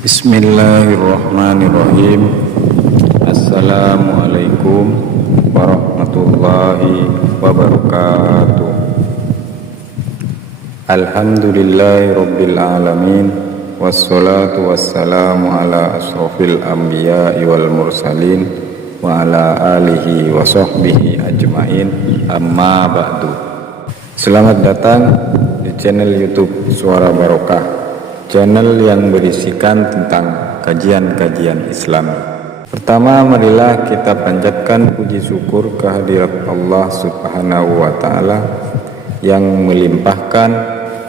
Bismillahirrahmanirrahim. Assalamualaikum warahmatullahi wabarakatuh. Alhamdulillahi rabbil alamin. Wassalatu wassalamu ala asrofil anbiya'i wal mursalin wa ala alihi wa sahbihi ajmain. Amma ba'du. Selamat datang di channel YouTube Suara Barokah, channel yang berisikan tentang kajian-kajian Islam. Pertama, marilah kita panjatkan puji syukur kehadirat Allah Subhanahu wa Ta'ala yang melimpahkan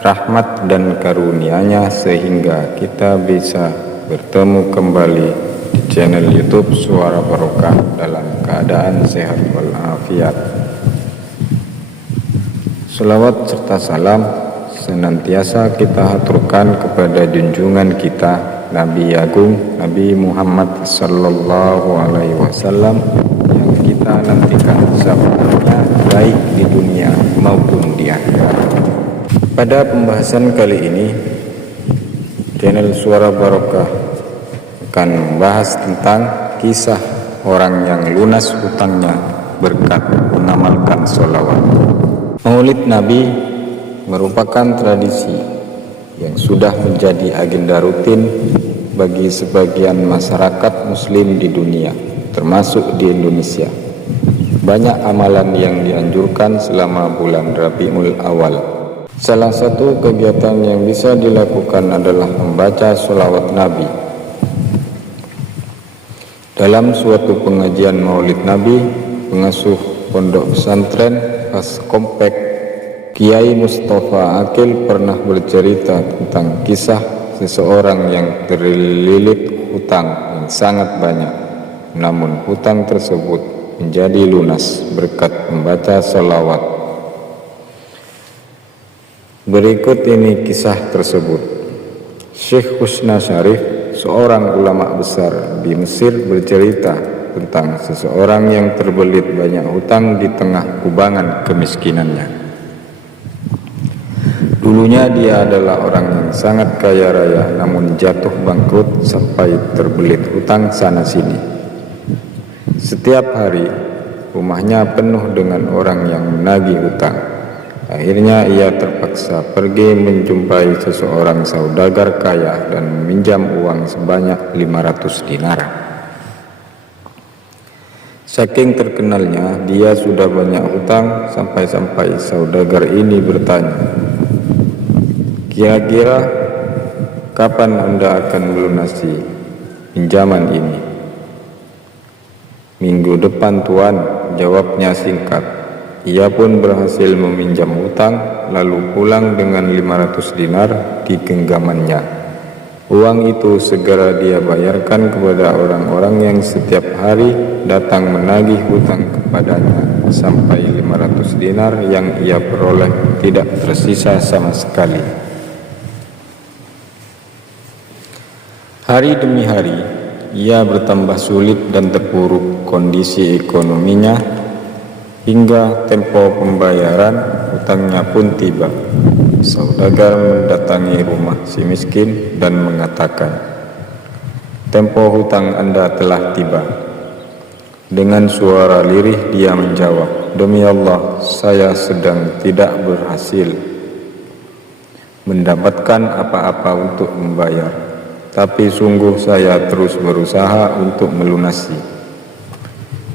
rahmat dan karunia-Nya sehingga kita bisa bertemu kembali di channel YouTube Suara Barokah dalam keadaan sehat walafiat. Selawat serta salam senantiasa kita haturkan kepada junjungan kita Nabi Agung Nabi Muhammad sallallahu alaihi wasallam yang kita nantikan sabdanya baik di dunia maupun di akhirat. Pada pembahasan kali ini, channel Suara Barokah akan membahas tentang kisah orang yang lunas hutangnya berkat mengamalkan sholawat. Maulid Nabi merupakan tradisi yang sudah menjadi agenda rutin bagi sebagian masyarakat muslim di dunia, termasuk di Indonesia. Banyak amalan yang dianjurkan selama bulan Rabiul Awal. Salah satu kegiatan yang bisa dilakukan adalah membaca sholawat Nabi. Dalam suatu pengajian Maulid Nabi, pengasuh pondok pesantren Pas Komplek Kiai Mustafa Akil pernah bercerita tentang kisah seseorang yang terlilit hutang yang sangat banyak, namun hutang tersebut menjadi lunas berkat membaca sholawat. Berikut ini kisah tersebut. Syekh Husna Syarif, seorang ulama besar di Mesir, bercerita tentang seseorang yang terbelit banyak hutang di tengah kubangan kemiskinannya. Dulunya dia adalah orang yang sangat kaya raya, namun jatuh bangkrut sampai terbelit hutang sana sini. Setiap hari rumahnya penuh dengan orang yang menagih hutang. Akhirnya ia terpaksa pergi menjumpai seseorang saudagar kaya dan meminjam uang sebanyak 500 dinar. Saking terkenalnya dia sudah banyak hutang, sampai-sampai saudagar ini bertanya, "Kira-kira kapan Anda akan melunasi pinjaman ini?" "Minggu depan, Tuan," jawabnya singkat. Ia pun berhasil meminjam hutang, lalu pulang dengan 500 dinar di genggamannya. Uang itu segera dia bayarkan kepada orang-orang yang setiap hari datang menagih hutang kepadanya, sampai 500 dinar yang ia peroleh tidak tersisa sama sekali. Hari demi hari, ia bertambah sulit dan terpuruk kondisi ekonominya, hingga tempo pembayaran hutangnya pun tiba. Saudagar mendatangi rumah si miskin dan mengatakan, "Tempo hutang Anda telah tiba." Dengan suara lirih dia menjawab, "Demi Allah, saya sedang tidak berhasil mendapatkan apa-apa untuk membayar. Tapi sungguh saya terus berusaha untuk melunasi."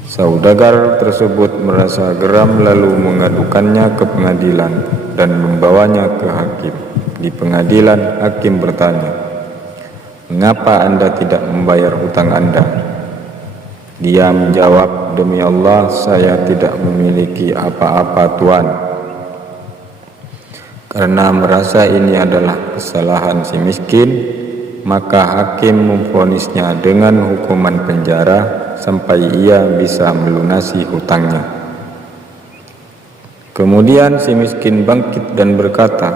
Saudagar tersebut merasa geram lalu mengadukannya ke pengadilan dan membawanya ke hakim. Di pengadilan, hakim bertanya, "Mengapa Anda tidak membayar hutang Anda?" Dia menjawab, "Demi Allah, saya tidak memiliki apa-apa, Tuan." Karena merasa ini adalah kesalahan si miskin, maka hakim memvonisnya dengan hukuman penjara sampai ia bisa melunasi hutangnya. Kemudian si miskin bangkit dan berkata,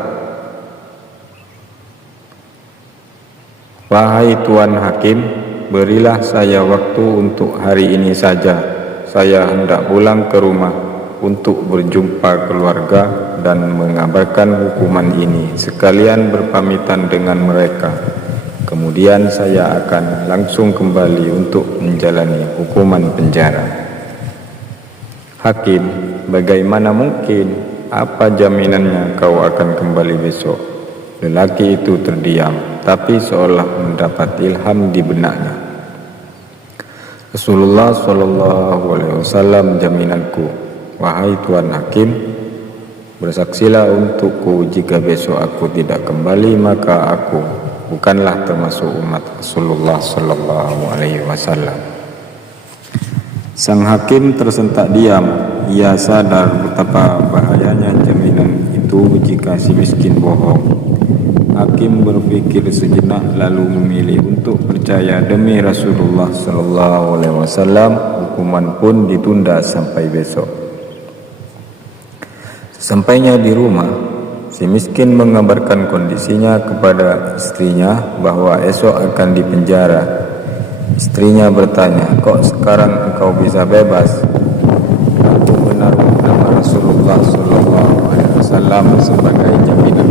"Wahai Tuan Hakim, berilah saya waktu untuk hari ini saja. Saya hendak pulang ke rumah untuk berjumpa keluarga dan mengabarkan hukuman ini, sekalian berpamitan dengan mereka. Kemudian saya akan langsung kembali untuk menjalani hukuman penjara. Hakim, bagaimana mungkin? Apa jaminannya kau akan kembali besok? Lelaki itu terdiam, tapi seolah mendapat ilham di benaknya. Rasulullah SAW, jaminanku, wahai Tuan Hakim, bersaksilah untukku jika besok aku tidak kembali, maka aku bukanlah termasuk umat Rasulullah SAW. Sang hakim tersentak diam. Ia sadar betapa bahayanya jaminan itu jika si miskin bohong. Hakim berpikir sejenak lalu memilih untuk percaya demi Rasulullah SAW. Hukuman pun ditunda sampai besok. Sesampainya di rumah, si miskin mengabarkan kondisinya kepada istrinya bahwa esok akan dipenjara. Istrinya bertanya, kok sekarang engkau bisa bebas? Aku menaruh nama Rasulullah SAW sebagai jaminan.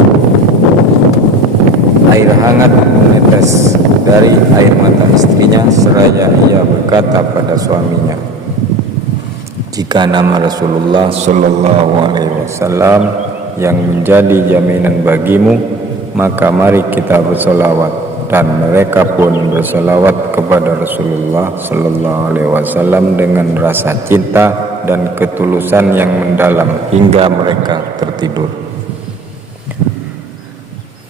Air hangat menetes dari air mata istrinya seraya ia berkata pada suaminya, jika nama Rasulullah SAW yang menjadi jaminan bagimu, maka mari kita bersolawat. Dan mereka pun bersolawat kepada Rasulullah SAW dengan rasa cinta dan ketulusan yang mendalam hingga mereka tertidur.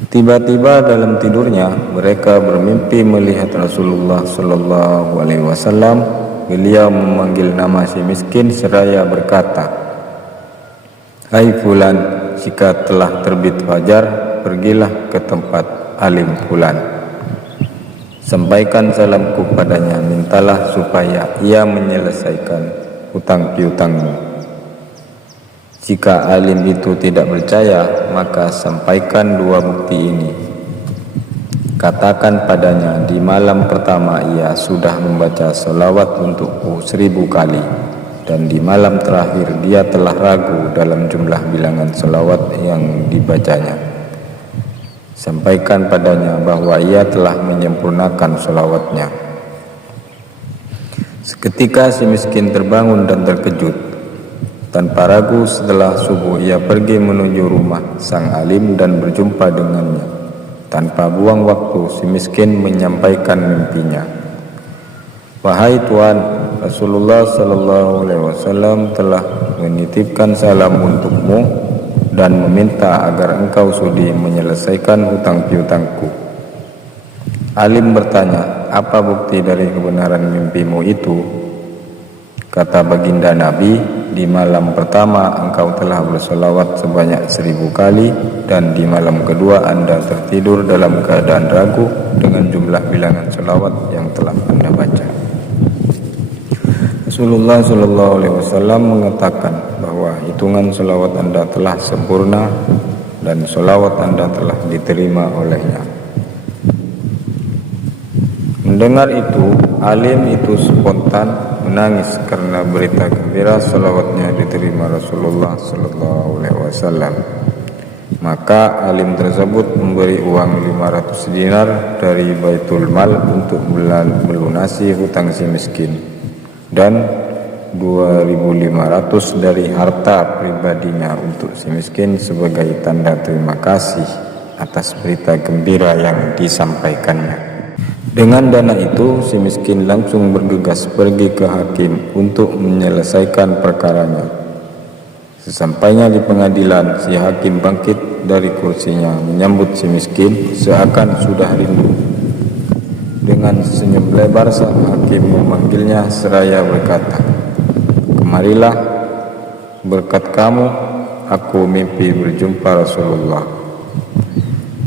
Tiba-tiba dalam tidurnya mereka bermimpi melihat Rasulullah SAW. Beliau memanggil nama si miskin seraya berkata, hai fulan, jika telah terbit fajar, pergilah ke tempat alim fulan. Sampaikan salamku padanya, mintalah supaya ia menyelesaikan hutang piutangmu. Jika alim itu tidak percaya, maka sampaikan dua bukti ini. Katakan padanya, di malam pertama ia sudah membaca solawat untukku 1000 kali, dan di malam terakhir dia telah ragu dalam jumlah bilangan solawat yang dibacanya. Sampaikan padanya bahwa ia telah menyempurnakan solawatnya. Seketika si miskin terbangun dan terkejut. Tanpa ragu setelah subuh ia pergi menuju rumah sang alim dan berjumpa dengannya. Tanpa buang waktu si miskin menyampaikan mimpinya. Wahai Tuan, Rasulullah SAW telah menitipkan salam untukmu dan meminta agar engkau sudi menyelesaikan hutang piutangku. Alim bertanya, apa bukti dari kebenaran mimpimu itu? Kata baginda Nabi, di malam pertama engkau telah bersolawat sebanyak 1000 kali, dan di malam kedua Anda tertidur dalam keadaan ragu dengan jumlah bilangan solawat yang telah Anda baca. Rasulullah SAW mengatakan bahwa hitungan solawat Anda telah sempurna dan solawat Anda telah diterima olehnya. Mendengar itu, alim itu spontan menangis karena berita gembira solawatnya diterima Rasulullah SAW. Maka alim tersebut memberi uang 500 dinar dari Baitul Mal untuk melunasi hutang si miskin, dan 2.500 dari harta pribadinya untuk si miskin sebagai tanda terima kasih atas berita gembira yang disampaikannya. Dengan dana itu, si miskin langsung bergegas pergi ke hakim untuk menyelesaikan perkaranya. Sesampainya di pengadilan, si hakim bangkit dari kursinya menyambut si miskin seakan sudah rindu. Dengan senyum lebar sang hakim memanggilnya seraya berkata, kemarilah, berkat kamu aku mimpi berjumpa Rasulullah.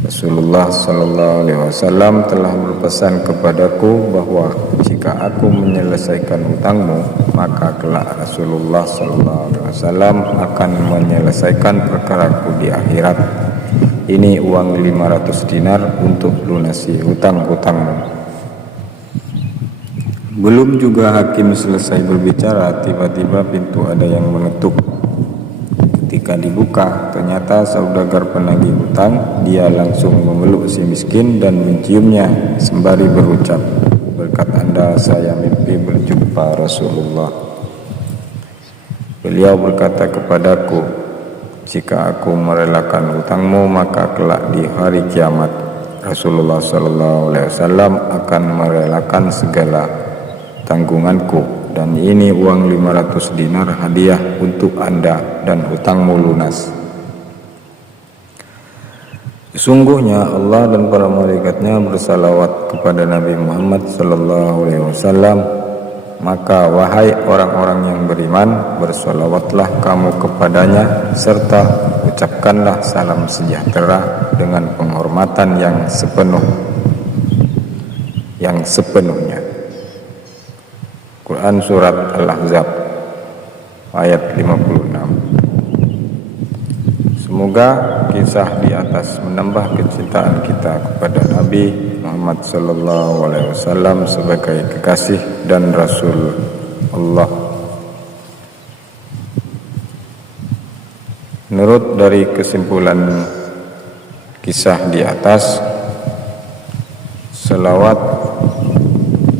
Rasulullah SAW telah berpesan kepadaku bahwa jika aku menyelesaikan hutangmu, maka kelak Rasulullah SAW akan menyelesaikan perkaraku di akhirat. Ini uang 500 dinar untuk lunasi hutang-hutangmu. Belum juga hakim selesai berbicara, tiba-tiba pintu ada yang mengetuk. Ketika Ketika dibuka, ternyata saudagar penagih hutang. Dia langsung memeluk si miskin dan menciumnya sembari berucap, "Berkat Anda saya mimpi berjumpa Rasulullah. Beliau berkata kepadaku, jika aku merelakan hutangmu, maka kelak di hari kiamat Rasulullah SAW akan merelakan segala tanggunganku, dan ini uang 500 dinar hadiah untuk Anda dan hutangmu lunas. Sesungguhnya Allah dan para malaikatnya bersalawat kepada Nabi Muhammad SAW, maka wahai orang-orang yang beriman, bersalawatlah kamu kepadanya serta ucapkanlah salam sejahtera dengan penghormatan yang sepenuhnya." Quran Surat Al-Ahzab ayat 56. Semoga kisah di atas menambah kecintaan kita kepada Nabi Muhammad SAW sebagai kekasih dan Rasul Allah. Menurut dari kesimpulan kisah di atas, selawat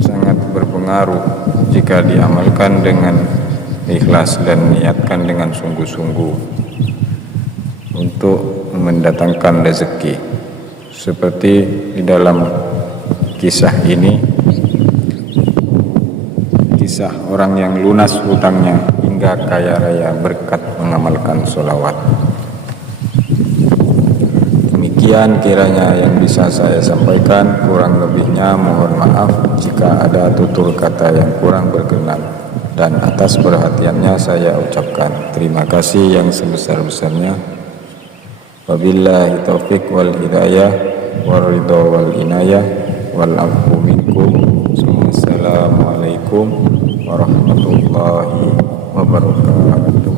sangat berpengaruh jika diamalkan dengan ikhlas dan niatkan dengan sungguh-sungguh untuk mendatangkan rezeki. Seperti di dalam kisah ini, kisah orang yang lunas hutangnya hingga kaya raya berkat mengamalkan sholawat. Demikian kiranya yang bisa saya sampaikan, kurang lebihnya mohon maaf jika ada tutur kata yang kurang berkenan, dan atas perhatiannya saya ucapkan terima kasih yang sebesar-besarnya. Wabillahi taufiq wal hidayah wal ridha wal inayah wal afu minkum. Assalamualaikum warahmatullahi wabarakatuh.